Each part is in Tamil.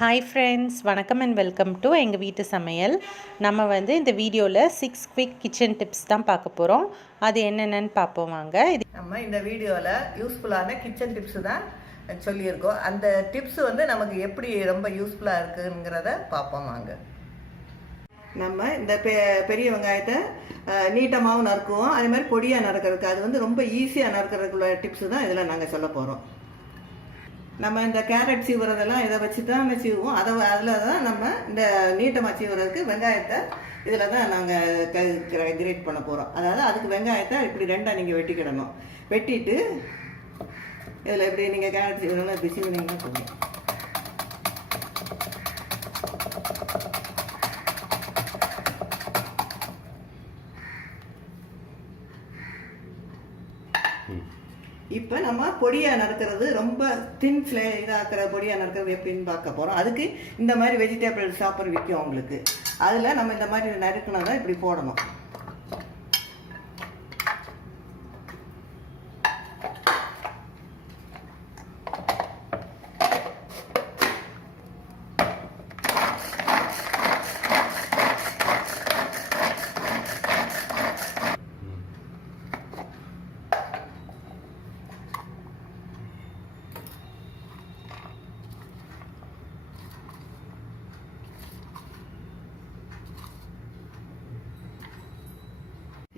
ஹாய் ஃப்ரெண்ட்ஸ், வணக்கம் அண்ட் வெல்கம் டு எங்கள் வீட்டு சமையல். நம்ம இந்த வீடியோவில் 6 குவிக் கிச்சன் டிப்ஸ் தான் பார்க்க போகிறோம். அது என்னென்னு பார்ப்போம் வாங்க. நம்ம இந்த வீடியோவில் யூஸ்ஃபுல்லான கிச்சன் டிப்ஸு தான் சொல்லியிருக்கோம். அந்த டிப்ஸ் நமக்கு எப்படி ரொம்ப யூஸ்ஃபுல்லாக இருக்குங்கிறத பார்ப்போம் வாங்க. நம்ம இந்த பெரிய வெங்காயத்தை நீட்டமாகவும் நறுக்குவோம், அதே மாதிரி பொடியாக நறுக்கிறதுக்கு அது ரொம்ப ஈஸியாக நறுக்கிறதுக்குள்ள டிப்ஸு தான் இதில் நாங்கள் சொல்ல போகிறோம். நம்ம இந்த கேரட் சீவுறதெல்லாம் இதை வச்சு தான் நம்ம சீவுவோம். அதில் தான் நம்ம இந்த நீட்டமாக சீவுறதுக்கு வெங்காயத்தை இதில் தான் நாங்கள் கிரேட் பண்ண போகிறோம். அதாவது அதுக்கு வெங்காயத்தை இப்படி ரெண்டாக நீங்கள் வெட்டிக்கிடணும். வெட்டிட்டு இதில் இப்படி நீங்கள் கேரட் சீவுறதுலாம் இப்படி சீவினீங்கன்னா போதும். இப்போ நம்ம பொடியாக நறுக்கிறது, ரொம்ப தின் இதாக்குற பொடியாக நறுக்கிறது எப்படின்னு பார்க்க போகிறோம். அதுக்கு இந்த மாதிரி வெஜிடபிள் ஷாப்பர் விற்கும் உங்களுக்கு. அதில் நம்ம இந்த மாதிரி நறுக்கணும் தான் இப்படி போடணும்.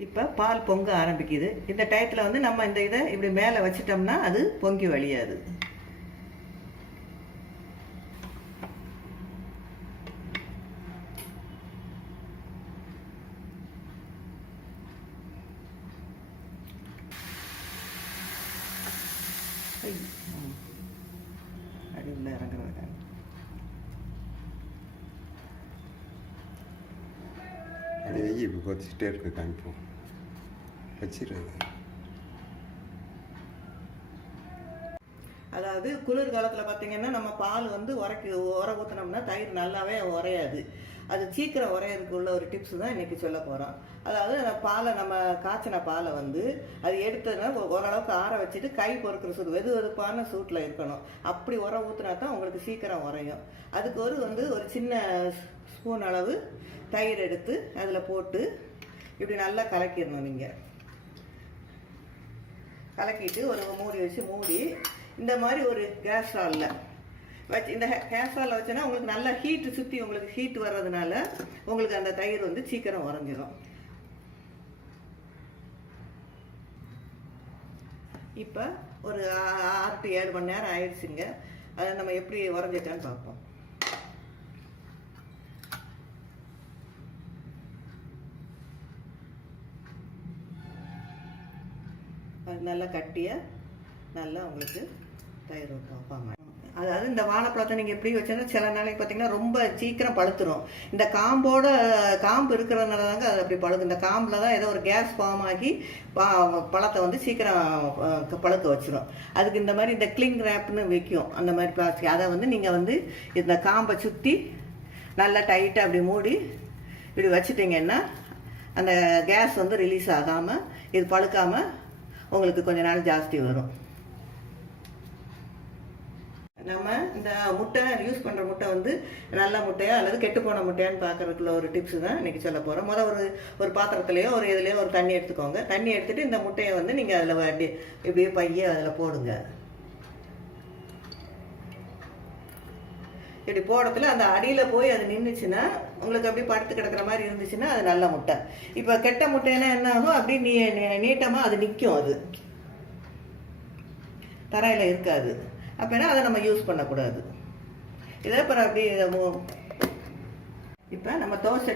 இப்போ பால் பொங்க ஆரம்பிக்குது. இந்த டயத்தில் நம்ம இந்த இதை இப்படி மேலே வச்சிட்டோம்னா அது பொங்கி வழியாது. அடியில் இறங்குறதுக்காக இப்போ கொதிச்சுட்டே இருக்கு. காமிப்போம், வச்சிருங்க. அதாவது குளிர் காலத்தில் பார்த்தீங்கன்னா நம்ம பால் உர ஊற்றினோம்னா தயிர் நல்லாவே உரையாது. அது சீக்கிரம் உரையறதுக்குள்ள ஒரு டிப்ஸ் தான் இன்றைக்கி சொல்ல போகிறோம். அதாவது பாலை நம்ம காய்ச்சின பாலை அது எடுத்ததுன்னா ஓரளவுக்கு ஆற வச்சுட்டு கை பொறுக்கிற சூடு வெதுவெதுப்பான சூட்டில் இருக்கணும். அப்படி உர ஊற்றினா தான் உங்களுக்கு சீக்கிரம் உரையும். அதுக்கு ஒரு சின்ன ஸ்பூன் அளவு தயிர் எடுத்து அதில் போட்டு இப்படி நல்லா கலக்கிடணும். நீங்கள் கலக்கிட்டு ஒரு மூடி வச்சு மூடி இந்த மாதிரி ஒரு கேஸ் ஸ்டாலில் வச்சு, இந்த கேஸ் ஸ்டாலில் வச்சோன்னா உங்களுக்கு நல்லா ஹீட்டு சுற்றி உங்களுக்கு ஹீட் வர்றதுனால உங்களுக்கு அந்த தயிர் சீக்கிரம் உறைஞ்சிடும். இப்போ ஒரு 6 to 7 மணி நேரம் ஆயிடுச்சுங்க. அதை நம்ம எப்படி உறைஞ்சிட்டான்னு பார்ப்போம். அது நல்லா கட்டியாக நல்லா உங்களுக்கு தயிர் வைப்பாங்க. அதாவது இந்த வாழைப்பழத்தை நீங்கள் எப்படி வச்சோன்னா சில நாளைக்கு பார்த்தீங்கன்னா ரொம்ப சீக்கிரம் பழுத்துரும். இந்த காம்பு இருக்கிறதுனால தாங்க அது அப்படி பழுது. இந்த காம்பில் தான் ஏதோ ஒரு கேஸ் ஃபார்ம் ஆகி பழத்தை சீக்கிரம் பழுக்க வச்சிடும். அதுக்கு இந்த மாதிரி இந்த கிளிங் ரேப்னு விற்கும், அந்த மாதிரி பிளாஸ்டிக். அதை நீங்கள் இந்த காம்பை சுற்றி நல்லா டைட்டாக அப்படி மூடி இப்படி வச்சுட்டிங்கன்னா அந்த கேஸ் ரிலீஸ் ஆகாமல் இது பழுக்காமல் உங்களுக்கு கொஞ்ச நாள் ஜாஸ்தி வரும். நம்ம இந்த முட்டை யூஸ் பண்ணுற முட்டை நல்ல முட்டையா அல்லது கெட்டுப்போன முட்டையான்னு பார்க்கறதுக்குள்ள ஒரு டிப்ஸ் தான் இன்றைக்கி சொல்ல போகிறோம். ஒரு பாத்திரத்துலையோ ஒரு இதுலையோ ஒரு தண்ணி எடுத்துக்கோங்க. தண்ணி எடுத்துகிட்டு இந்த முட்டையை நீங்கள் அதில் இப்படியே பைய அதில் போடுங்க. இப்படி போடுறதுல அந்த அடியில் போய் அது நின்றுச்சுன்னா உங்களுக்கு அப்படி படுத்து கிடக்கிற மாதிரி இருந்துச்சுன்னா அது நல்ல முட்டை. இப்போ கெட்ட முட்டைன்னா என்ன ஆகும், அப்படி நீட்டமாக அது நிற்கும், அது தரையில் இருக்காது. அப்படின்னா அதை நம்ம யூஸ் பண்ணக்கூடாது. இதை அப்புறம் அப்படி இப்போ நம்ம தோசை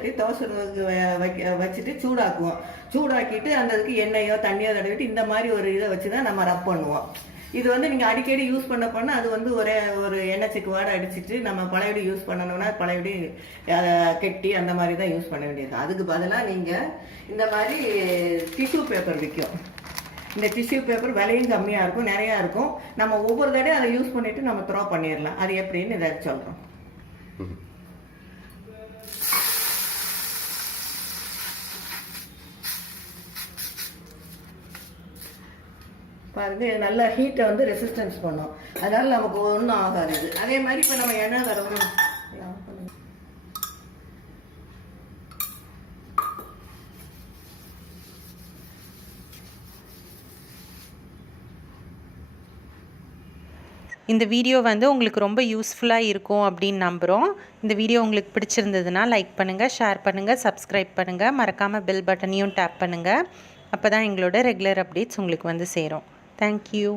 வச்சுட்டு சூடாக்குவோம். சூடாக்கிட்டு அந்த இதுக்கு எண்ணெயோ தண்ணியோ தடவிட்டு இந்த மாதிரி ஒரு இதை வச்சு தான் நம்ம ரப் பண்ணுவோம். இது நீங்கள் அடிக்கடி யூஸ் பண்ண அது ஒரு எண்ணெய் சிக்குவாடை அடிச்சுட்டு நம்ம பழையபடி யூஸ் பண்ணணும்னா பழையபடி கெட்டி அந்த மாதிரி தான் யூஸ் பண்ண வேண்டியது. அதுக்கு பதிலாக நீங்கள் இந்த மாதிரி டிஷ்யூ பேப்பர் விற்கும். இந்த டிஷ்யூ பேப்பர் விலையும் கம்மியாக இருக்கும், நிறையா இருக்கும். நம்ம ஒவ்வொரு தடையும் அதை யூஸ் பண்ணிவிட்டு நம்ம த்ரோ பண்ணிடலாம். அது எப்படின்னு இதை சொல்கிறோம். பாருங்க இது நல்ல ஹீட்டை வந்து ரெசிஸ்டன்ஸ் பண்ணும், அதனால நமக்கு ஒன்றும் ஆகாது இது. அதே மாதிரி இப்போ நம்ம எண்ணெய் தடவணும். இந்த வீடியோ வந்து உங்களுக்கு ரொம்ப யூஸ்ஃபுல்லாக இருக்கும் அப்படின்னு நம்புகிறோம். இந்த வீடியோ உங்களுக்கு பிடிச்சிருந்ததுன்னா லைக் பண்ணுங்கள், ஷேர் பண்ணுங்கள், சப்ஸ்கிரைப் பண்ணுங்கள், மறக்காமல் பெல் பட்டனையும் டேப் பண்ணுங்கள். அப்போ தான் எங்களோட ரெகுலர் அப்டேட்ஸ் உங்களுக்கு வந்து சேரும். தேங்க்யூ.